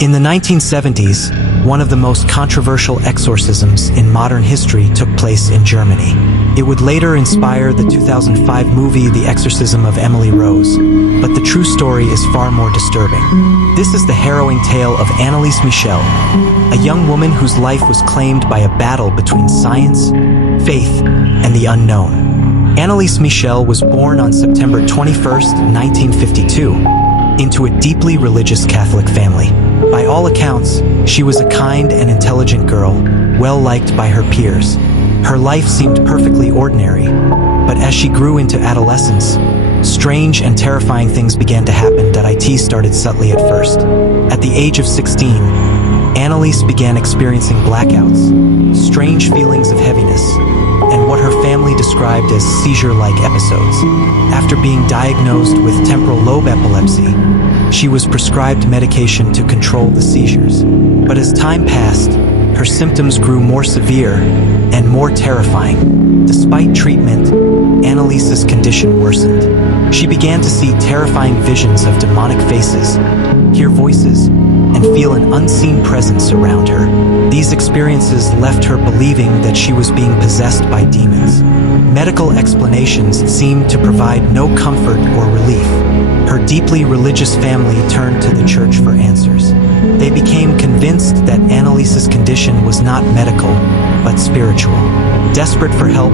In the 1970s, one of the most controversial exorcisms in modern history took place in Germany. It would later inspire the 2005 movie The Exorcism of Emily Rose, but the true story is far more disturbing. This is the harrowing tale of Anneliese Michel, a young woman whose life was claimed by a battle between science, faith, and the unknown. Anneliese Michel was born on September 21, 1952, into a deeply religious Catholic family. By all accounts, she was a kind and intelligent girl, well-liked by her peers. Her life seemed perfectly ordinary, but as she grew into adolescence, strange and terrifying things began to happen that started subtly at first. At the age of 16, Anneliese began experiencing blackouts, strange feelings of heaviness, and what her family described as seizure-like episodes. After being diagnosed with temporal lobe epilepsy, she was prescribed medication to control the seizures. But as time passed, her symptoms grew more severe and more terrifying. Despite treatment, Anneliese's condition worsened. She began to see terrifying visions of demonic faces, hear voices, and feel an unseen presence around her. These experiences left her believing that she was being possessed by demons. Medical explanations seemed to provide no comfort or relief. Her deeply religious family turned to the church for answers. They became convinced that Anneliese's condition was not medical, but spiritual. Desperate for help,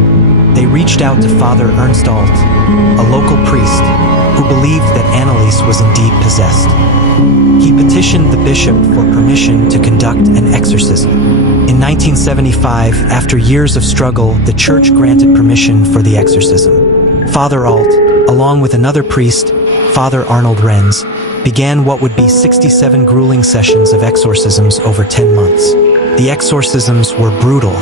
they reached out to Father Ernst Alt, a local priest, who believed that Anneliese was indeed possessed. He petitioned the bishop for permission to conduct an exorcism. In 1975, after years of struggle, the church granted permission for the exorcism. Father Alt, along with another priest, Father Arnold Renz, began what would be 67 grueling sessions of exorcisms over 10 months. The exorcisms were brutal.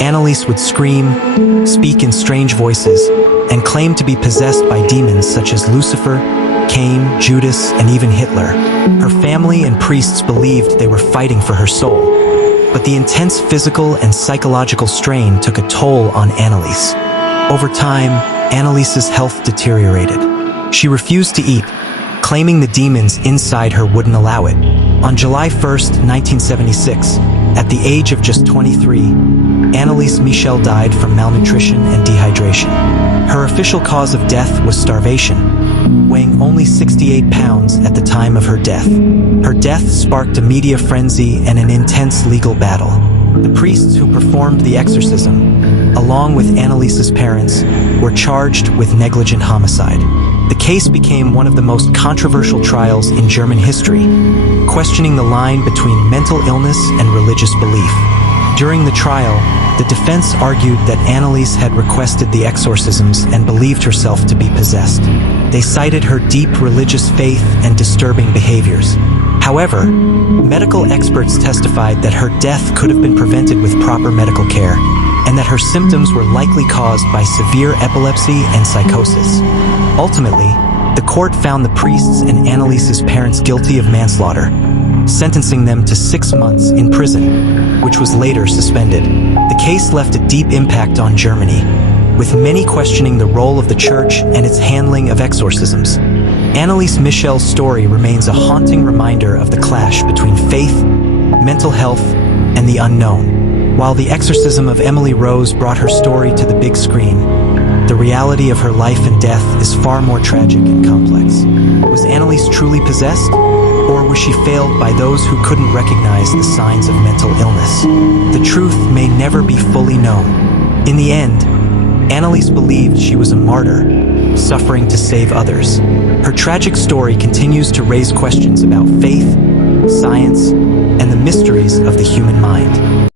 Anneliese would scream, speak in strange voices, and claim to be possessed by demons such as Lucifer, Cain, Judas, and even Hitler. Her family and priests believed they were fighting for her soul, but the intense physical and psychological strain took a toll on Anneliese. Over time, Anneliese's health deteriorated. She refused to eat, claiming the demons inside her wouldn't allow it. On July 1, 1976, at the age of just 23, Anneliese Michel died from malnutrition and dehydration. Her official cause of death was starvation, weighing only 68 pounds at the time of her death. Her death sparked a media frenzy and an intense legal battle. The priests who performed the exorcism, along with Anneliese's parents, were charged with negligent homicide. The case became one of the most controversial trials in German history, questioning the line between mental illness and religious belief. During the trial, the defense argued that Anneliese had requested the exorcisms and believed herself to be possessed. They cited her deep religious faith and disturbing behaviors. However, medical experts testified that her death could have been prevented with proper medical care, and that her symptoms were likely caused by severe epilepsy and psychosis. Ultimately, the court found the priests and Anneliese's parents guilty of manslaughter, sentencing them to 6 months in prison, which was later suspended. The case left a deep impact on Germany, with many questioning the role of the church and its handling of exorcisms. Anneliese Michel's story remains a haunting reminder of the clash between faith, mental health, and the unknown. While The Exorcism of Emily Rose brought her story to the big screen, the reality of her life and death is far more tragic and complex. Was Anneliese truly possessed? Or was she failed by those who couldn't recognize the signs of mental illness? The truth may never be fully known. In the end, Anneliese believed she was a martyr, suffering to save others. Her tragic story continues to raise questions about faith, science, and the mysteries of the human mind.